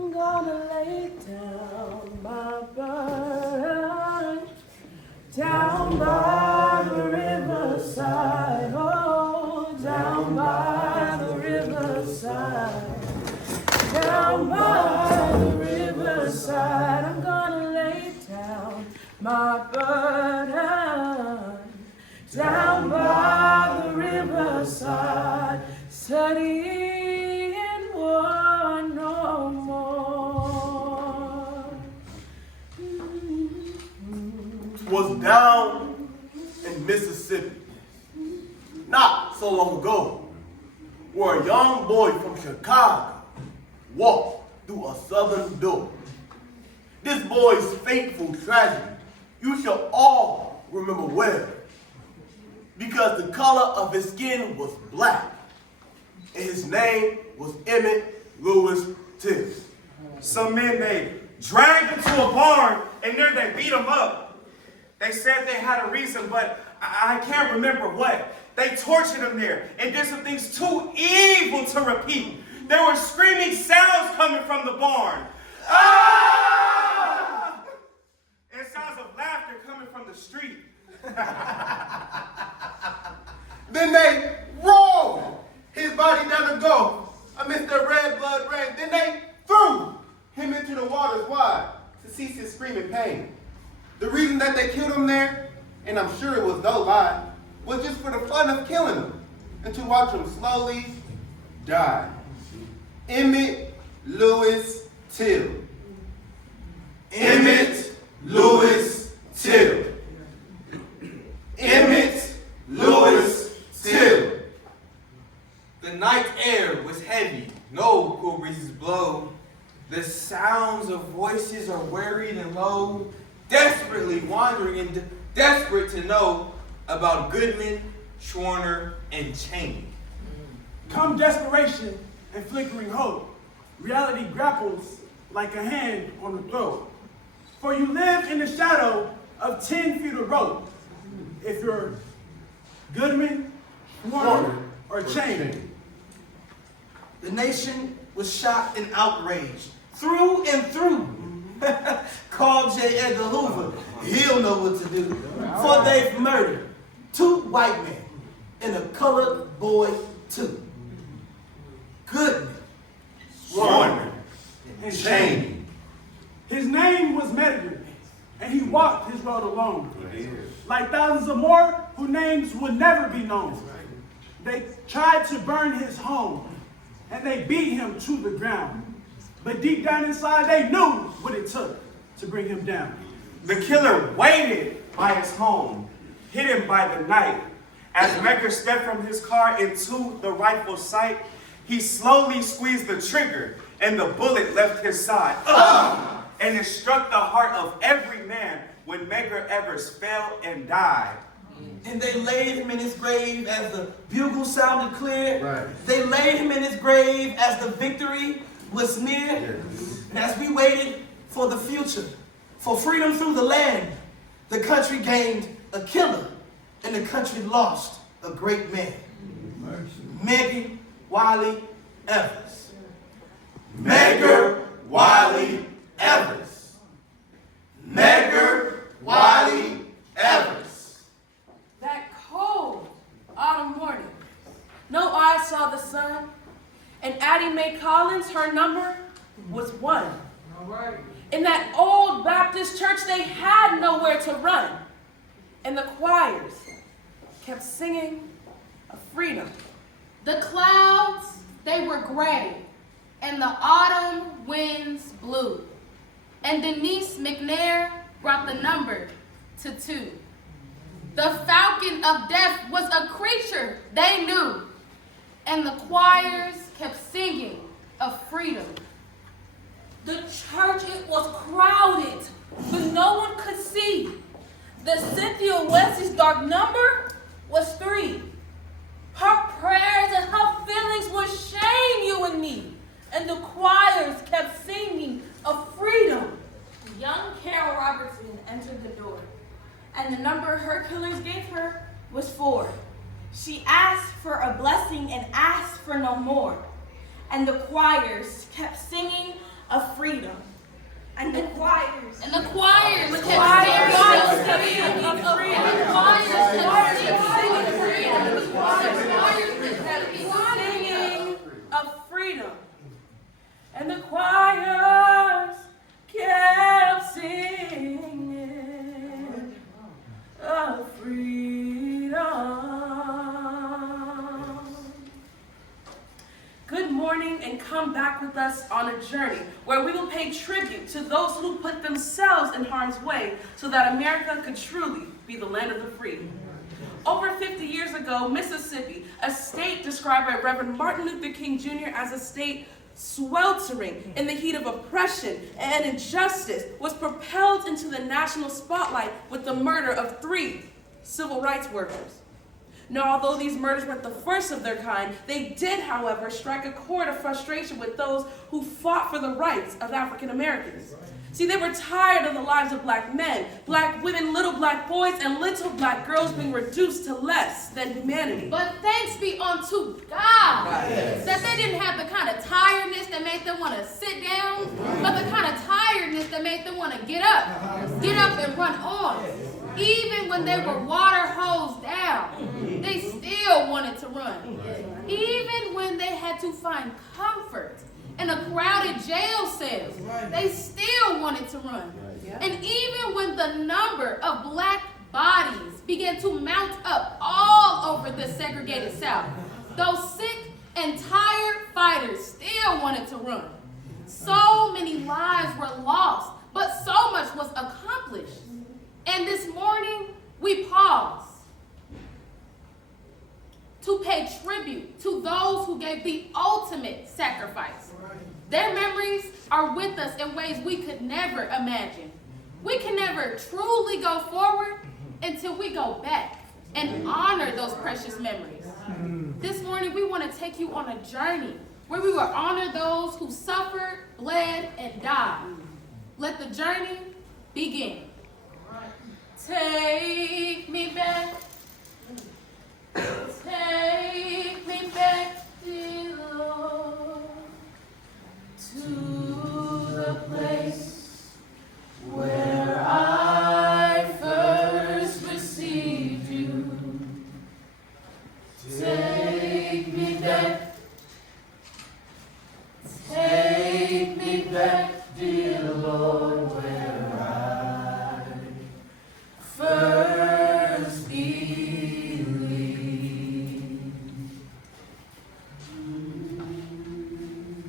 I'm gonna lay down my burden down by the riverside, oh, down by the riverside, down by the riverside. I'm gonna lay down my burden down by the riverside, studying one no more. Was down in Mississippi not so long ago, where a young boy from Chicago walked through a southern door. This boy's fateful tragedy you shall all remember well, because the color of his skin was black, and his name was Emmett Lewis Till. Some men, they dragged him to a barn, and there they beat him up. They said they had a reason, but I can't remember what. They tortured him there and did some things too evil to repeat. There were screaming sounds coming from the barn. Ah! And sounds of laughter coming from the street. Then they rolled his body down the gulf amidst the red blood rain. Then they threw him into the waters wide to cease his screaming pain. The reason that they killed him there, and I'm sure it was no lie, was just for the fun of killing him and to watch him slowly die. Emmett Lewis Till. Emmett Lewis Till. Emmett Lewis Till. The night air was heavy, no cool breezes blow. The sounds of voices are wearied and low, desperately wandering and desperate to know about Goodman, Schwerner, and Cheney. Come desperation and flickering hope, reality grapples like a hand on the throat. For you live in the shadow of 10 feet of rope. If you're Goodman, Schwerner, or Cheney. The nation was shocked and outraged, through and through. Call J. Edgar Hoover, he'll know what to do. For they've murdered 2 white men and a colored boy too. Goodman, Schwerner, and Cheney. His name was MADDRAMA, and he walked his road alone. Like thousands of more whose names would never be known. They tried to burn his home, and they beat him to the ground. But deep down inside, they knew what it took to bring him down. The killer waited by his home, hidden by the night. As Medgar stepped from his car into the rifle's sight, he slowly squeezed the trigger, and the bullet left his side. And it struck the heart of every man when Medgar Evers fell and died. and they laid him in his grave as the bugle sounded clear. Right. They laid him in his grave as the victory was near. Yes. And as we waited for the future, for freedom through the land, the country gained a killer, and the country lost a great man. Medgar Wiley Evers. Medgar Wiley Evers. Medgar Wiley Evers. That cold autumn morning, no eye saw the sun, and Addie Mae Collins, her number was 1. In that old Baptist church, they had nowhere to run, and the choirs kept singing of freedom. The clouds, they were gray, and the autumn winds blew. And Denise McNair brought the number to 2. The falcon of death was a creature they knew, and the choirs kept singing of freedom. The church, it was crowded, but no one could see. The Cynthia Wesley's dark number was 3. Her prayers and her feelings would shame you and me, and the choirs kept singing of freedom. Young Carol Robertson entered the door, and the number her killers gave her was 4. She asked for a blessing and asked for no more, and the choirs kept singing of choirs kept singing of freedom. Good morning, and come back with us on a journey where we will pay tribute to those who put themselves in harm's way so that America could truly be the land of the free. Over 50 years ago, Mississippi, a state described by Reverend Martin Luther King Jr. as a state sweltering in the heat of oppression and injustice, was propelled into the national spotlight with the murder of 3 civil rights workers. Now, although these murders weren't the first of their kind, they did, however, strike a chord of frustration with those who fought for the rights of African Americans. See, they were tired of the lives of black men, black women, little black boys, and little black girls being reduced to less than humanity. But thanks be unto God that they didn't have the kind of tiredness that made them want to sit down, but the kind of tiredness that made them want to get up and run on. Even when they were water hosed down, they still wanted to run. Even when they had to find comfort in a crowded jail cell, they still wanted to run. And even when the number of black bodies began to mount up all over the segregated South, those sick and tired fighters still wanted to run. So many lives were lost, but so much was accomplished. And this morning, we pause to pay tribute to those who gave the ultimate sacrifice. Their memories are with us in ways we could never imagine. We can never truly go forward until we go back and honor those precious memories. This morning, we want to take you on a journey where we will honor those who suffered, bled, and died. Let the journey begin. Take me back, dear Lord, to the place where I first received you. Take me back, dear Lord, where I first believed.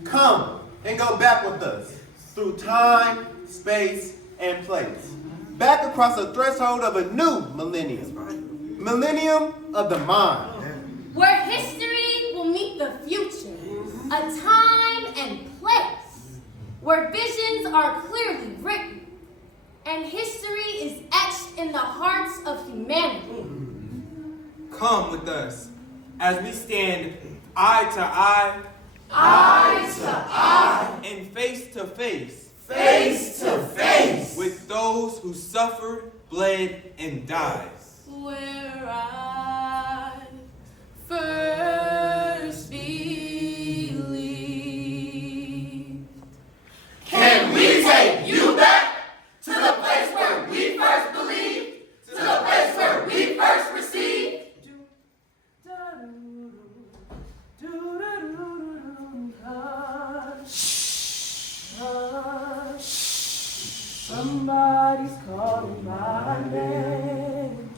Come and go back with us through time, space, and place. Back across the threshold of a new millennium. Millennium of the mind. Where history will meet the future. A time and place where visions are clearly written and history is etched in the hearts of humanity. Come with us as we stand eye to eye, and face to face, with those who suffered, bled, and died. Where I first believed. Can we take you back to the place where we first believed? To the place where we first received? Somebody's calling my name.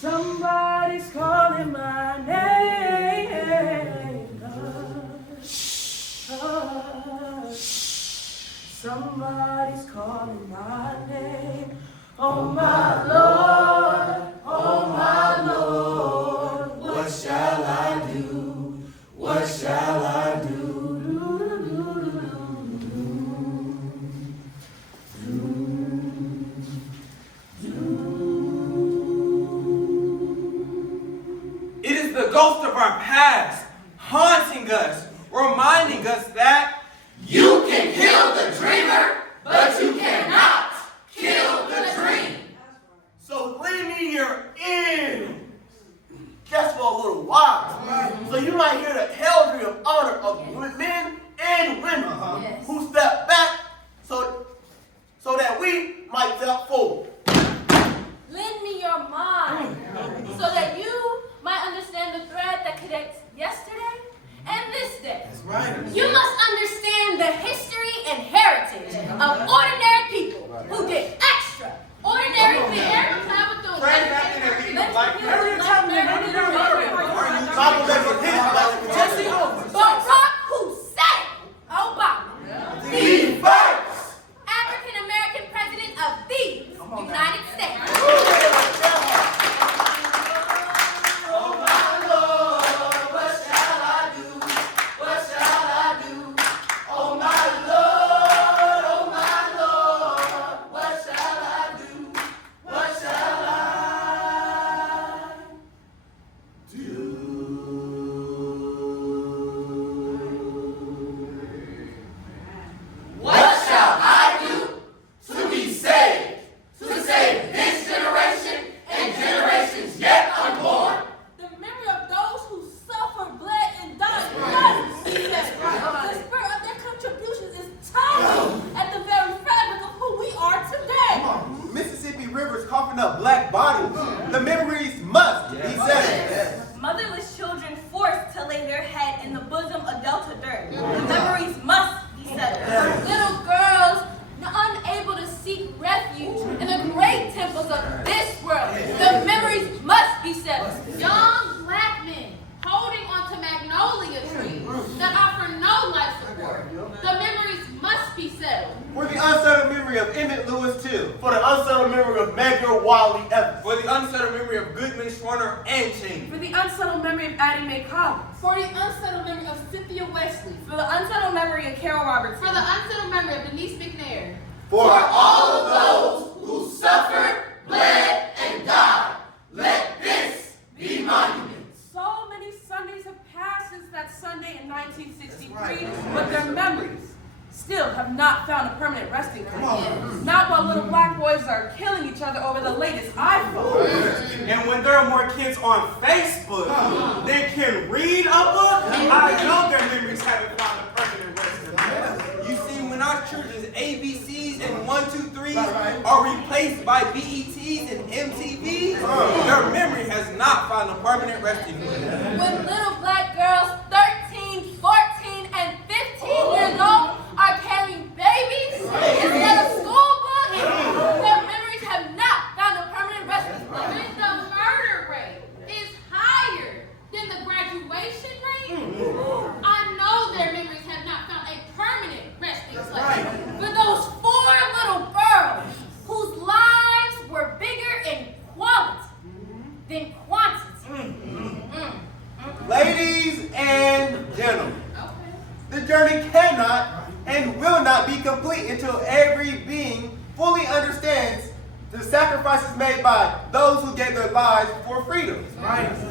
Somebody's calling my name. Somebody's calling my name. Oh my Lord, what shall I do? What shall I do? It is the ghost of our past haunting us, reminding us that You can kill the dreamer, but you cannot kill the dream. So lend me your ears, just for a little while, so you might hear the heraldry of honor of men and women who step back so that we might step forward. Lend me your mind so that you might understand the thread that connects patriots yesterday and this day. That's right. You must understand the history and heritage of ordinary people who did extraordinary things. Barack Hussein Obama, the first African-American president of these United States. Motherless children forced to lay their head in the bosom of Delta dirt. The memories must be settled. Little girls unable to seek refuge in the great temples of this world. The memories must be settled. Young black men holding onto magnolia trees that offer no life support. The memories must be settled. For the unsettled memory of Emmett Lewis Till. For the unsettled memory of Medgar Wiley Evans. For the unsettled memory of Goodman, Schwerner, and Cheney. For the unsettled memory of Addie Mae Collins. For the unsettled memory of Cynthia Wesley. For the unsettled memory of Carol Roberts. For the unsettled memory of Denise McNair. For all of those who suffered, bled, and died, let this be monuments. So many Sundays have passed since that Sunday in 1963, That's right. but their memories still have not found a permanent resting place. Not while little black boys are killing each other over the latest iPhone. And when there are more kids on Facebook than can read a book, I know their memories haven't found a permanent resting place. You see, when our children's ABCs and 1, 2, 3s are replaced by BETs and MTVs, their memory has not found a permanent resting place. When little black girls 13, 14, and 15 years old are carrying babies instead of school books, their memories have not found a permanent resting place. When the murder rate is higher than the graduation rate, I know their memories have not found a permanent resting place. For those 4 little girls whose lives were bigger in quality than quantity. Ladies and gentlemen, the journey cannot and will not be complete until every being fully understands the sacrifices made by those who gave their lives for freedom.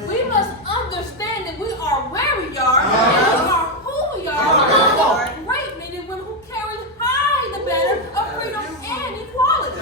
We must understand that we are where we are, and we are who we are, and great men and women who carry high the banner of freedom and equality.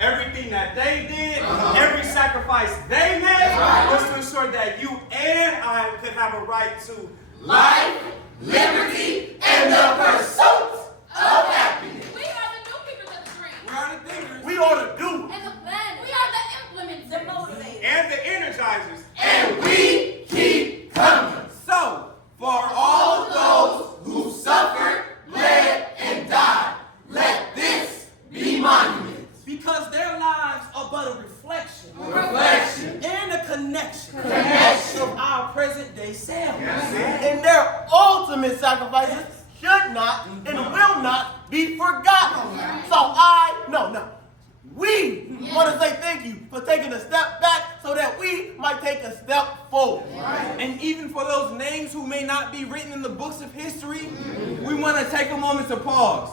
Everything that they did, every sacrifice they made, was to ensure that you and I could have a right to Life, liberty, and the pursuit of happiness. We are the new keepers of the dream. We are the thinkers. We ought to do. And the plan, we are the implementers, the motivators. and the energizers. And we keep coming. So, for All those who suffered, bled, and died, let this be monuments. Because their lives are but a reflection. Reflection. And a connection. Connection. Of our present day selves. And their ultimate sacrifices should not and will not be forgotten. So we want to say thank you for taking a step back so that we might take a step forward. And even for those names who may not be written in the books of history, we want to take a moment to pause.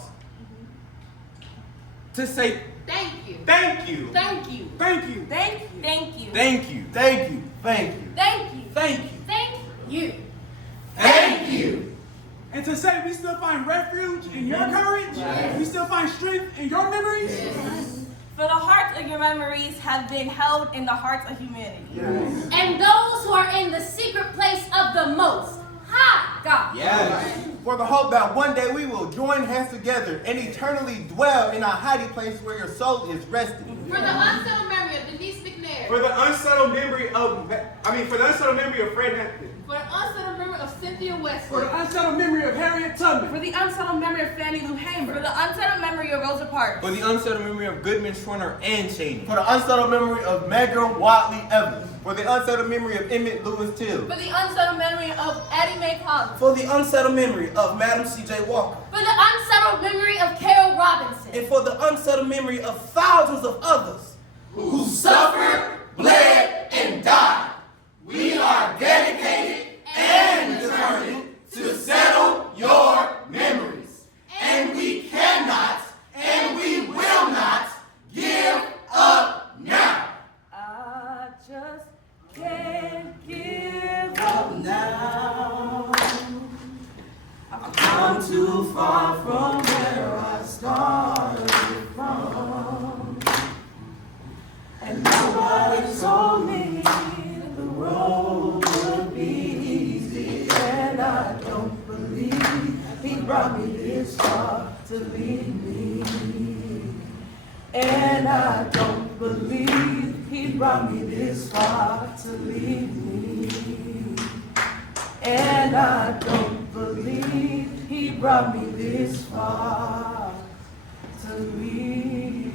To say Thank you. Thank you. Thank you. Thank you. Thank you. Thank you. thank you. Thank you. Thank you. Thank you. Thank you. Thank you. Thank you. And to say we still find refuge in your courage, we still find strength in your memories. For the hearts of your memories have been held in the hearts of humanity. And those who are in the secret place of the Most High God. Yes. For the hope that one day we will join hands together and eternally dwell in our hiding place where your soul is resting. For the unsettled memory of Denise McNair. For the unsettled memory of Fred Hampton. For the unsettled memory of Cynthia For Wesley. the unsettled memory of Harriet Tubman. For the unsettled memory of Fannie Lou Hamer. For the unsettled memory of Rosa Parks. For the unsettled memory of Goodman, Schwerner, and Cheney. For the unsettled memory of Medgar Watley Evans. For the unsettled memory of Emmett Lewis Till. For the unsettled memory of Addie Mae Collins. For the unsettled memory of Madam C.J. Walker. For the unsettled memory of Carol Robinson. And for the unsettled memory of thousands of others who suffered, bled, and died. We are dedicated and determined to settle your memories. And we cannot and we will not give up now. I just can't give up now. I've come too far from where I started from. And nobody told me the road would be easy. And I don't believe he brought me this far to leave me. And I don't believe he brought me this far to leave me. And I don't believe he brought me this far to leave me.